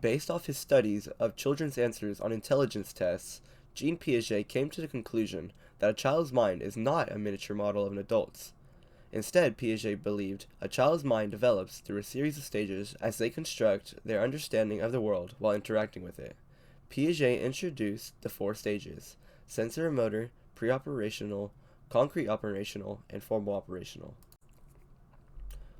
Based off his studies of children's answers on intelligence tests, Jean Piaget came to the conclusion that a child's mind is not a miniature model of an adult's. Instead, Piaget believed a child's mind develops through a series of stages as they construct their understanding of the world while interacting with it. Piaget introduced the 4 stages: sensory-motor, preoperational, concrete operational, and formal operational.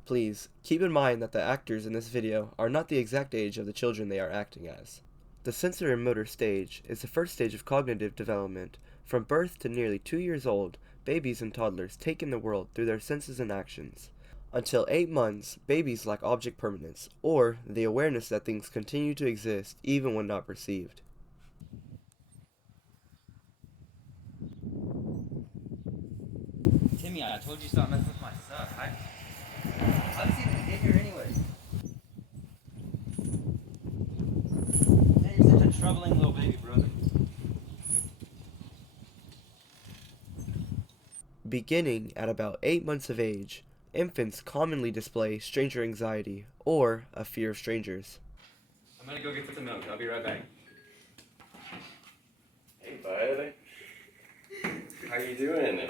Please, keep in mind that the actors in this video are not the exact age of the children they are acting as. The sensory-motor stage is the first stage of cognitive development. From birth to nearly 2 years old, babies and toddlers take in the world through their senses and actions. Until 8 months, babies lack object permanence, or the awareness that things continue to exist even when not perceived. Timmy, I told you stop messing with my stuff. I was even in here anyways. Man, you're such a troubling little baby brother. Beginning at about 8 months of age, infants commonly display stranger anxiety or a fear of strangers. I'm gonna go get some milk. I'll be right back. Hey, bud. How you doing?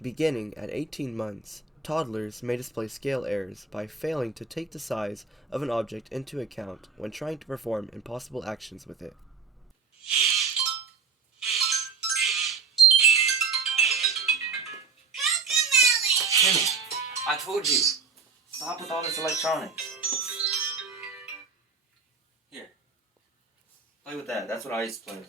Beginning at 18 months, toddlers may display scale errors by failing to take the size of an object into account when trying to perform impossible actions with it. Timmy, I told you. Stop with all this electronics. Here. Play with that. That's what I used to play with.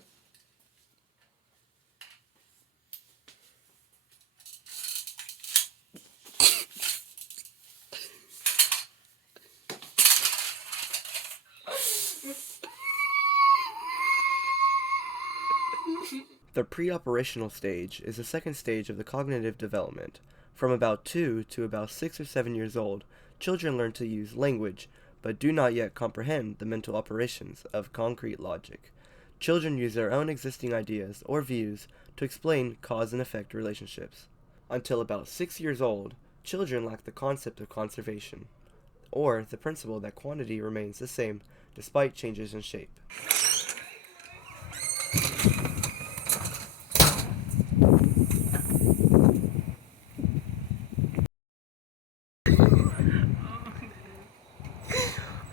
The preoperational stage is the second stage of the cognitive development. From about 2 to about 6 or 7 years old, children learn to use language, but do not yet comprehend the mental operations of concrete logic. Children use their own existing ideas or views to explain cause and effect relationships. Until about 6 years old, children lack the concept of conservation, or the principle that quantity remains the same despite changes in shape.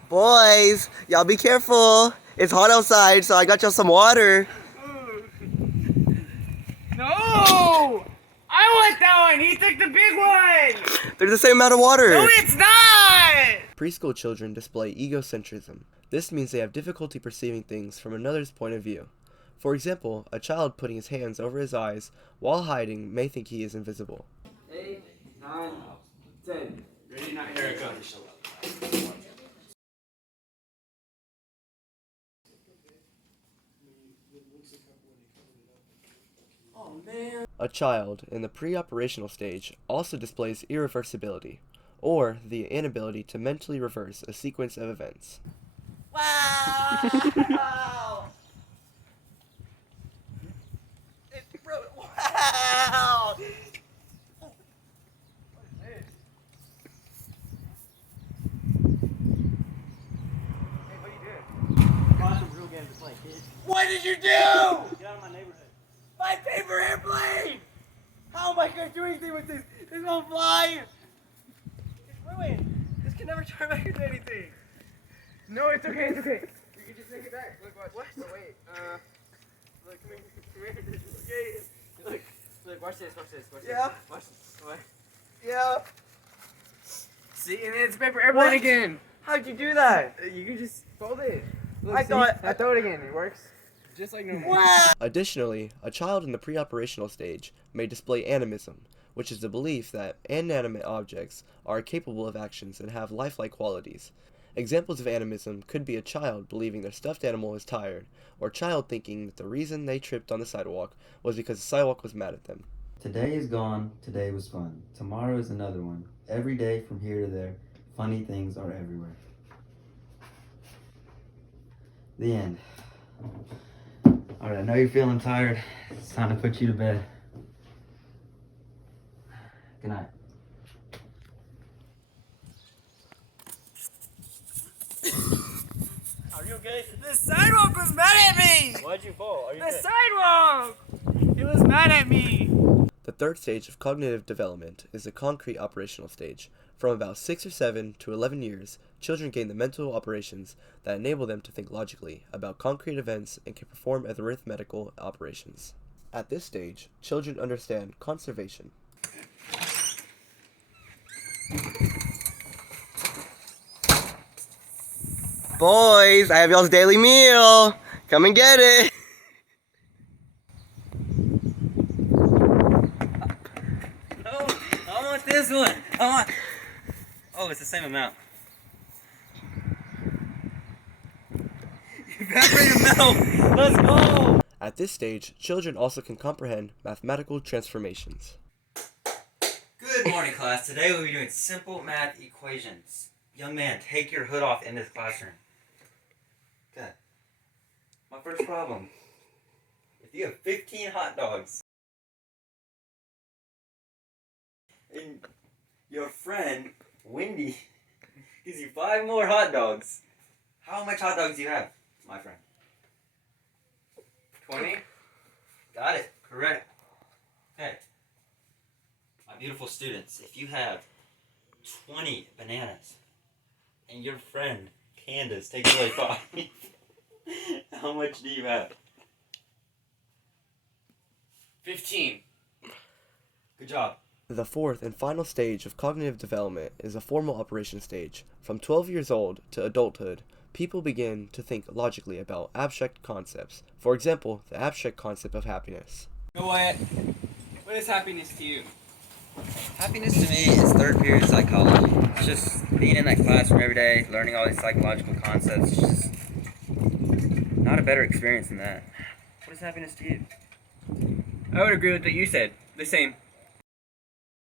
Boys, y'all be careful. It's hot outside, so I got y'all some water. No! I want that one! He took the big one! They're the same amount of water. No, it's not! Preschool children display egocentrism. This means they have difficulty perceiving things from another's point of view. For example, a child putting his hands over his eyes while hiding may think he is invisible. 8, 9, 10. Ready? Not here it comes. Oh, man. A child in the pre-operational stage also displays irreversibility, or the inability to mentally reverse a sequence of events. Wow! It broke. Wow! What did you do? Get out of my neighborhood. My paper airplane! How am I going to do anything with this? This won't fly! It's ruined. This can never turn back into anything. No, it's okay, it's okay. You can just make it back. Look, watch. What? Oh, wait. Look, come here. Okay. Look, watch this. Yeah. Watch this. What? Yeah. See, and it's paper airplane again. How'd you do that? You can just fold it. Look, I throw it again. It works. Just like normal. Wow. Additionally, a child in the pre-operational stage may display animism, which is the belief that inanimate objects are capable of actions and have lifelike qualities. Examples of animism could be a child believing their stuffed animal is tired, or a child thinking that the reason they tripped on the sidewalk was because the sidewalk was mad at them. Today is gone, today was fun. Tomorrow is another one. Every day from here to there, funny things are everywhere. The end. Alright, I know you're feeling tired. It's time to put you to bed. Good night. You okay? The sidewalk was mad at me! Why'd you fall? Are you The okay? sidewalk! It was mad at me! The third stage of cognitive development is the concrete operational stage. From about 6 or 7 to 11 years, children gain the mental operations that enable them to think logically about concrete events and can perform arithmetical operations. At this stage, children understand conservation. Boys, I have y'all's daily meal. Come and get it. No, I want this one. I want. Oh, it's the same amount. Evaporated milk. Let's go. At this stage, children also can comprehend mathematical transformations. Good morning, class. Today we'll be doing simple math equations. Young man, take your hood off in this classroom. Good. My first problem. If you have 15 hot dogs and your friend, Wendy, gives you 5 more hot dogs, how much hot dogs do you have, my friend? 20? Got it. Correct. Okay. My beautiful students, if you have 20 bananas and your friend Candace takes away 5, how much do you have? 15. Good job. The fourth and final stage of cognitive development is a formal operation stage. From 12 years old to adulthood, people begin to think logically about abstract concepts. For example, the abstract concept of happiness. You know what? What is happiness to you? Happiness to me is third period psychology. It's just being in that classroom every day, learning all these psychological concepts. It's just not a better experience than that. What is happiness to you? I would agree with what you said. The same.